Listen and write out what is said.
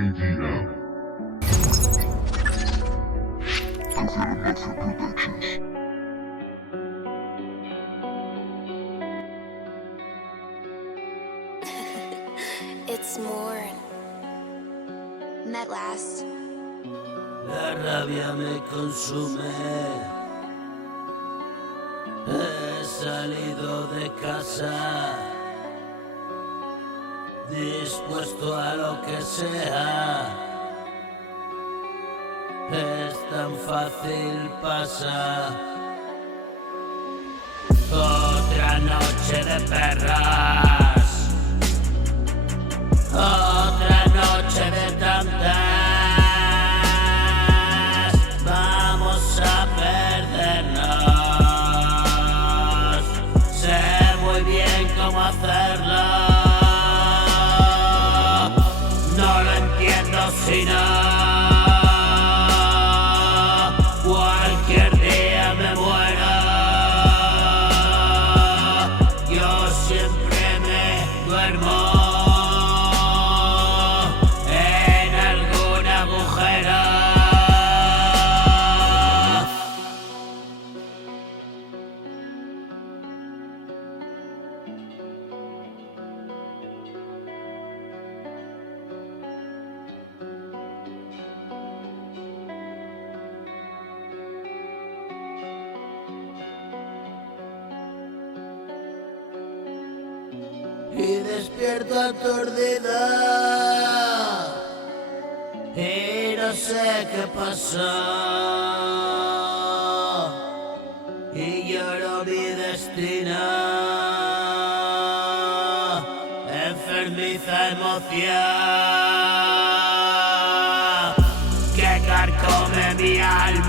KDM. Kofian Mafia Productions. It's more. Met last. La rabia me consume. He salido de casa, dispuesto a lo que sea. Es tan fácil pasar. Otra noche de perras, otra noche de tantas. Vamos a perdernos. Sé muy bien cómo hacerlo. No lo entiendo si no. Cualquier día me muero. Yo siempre me duermo en algún agujero. Y despierto aturdida y no sé qué pasó, y lloro mi destino, enfermiza emoción que carcome mi alma.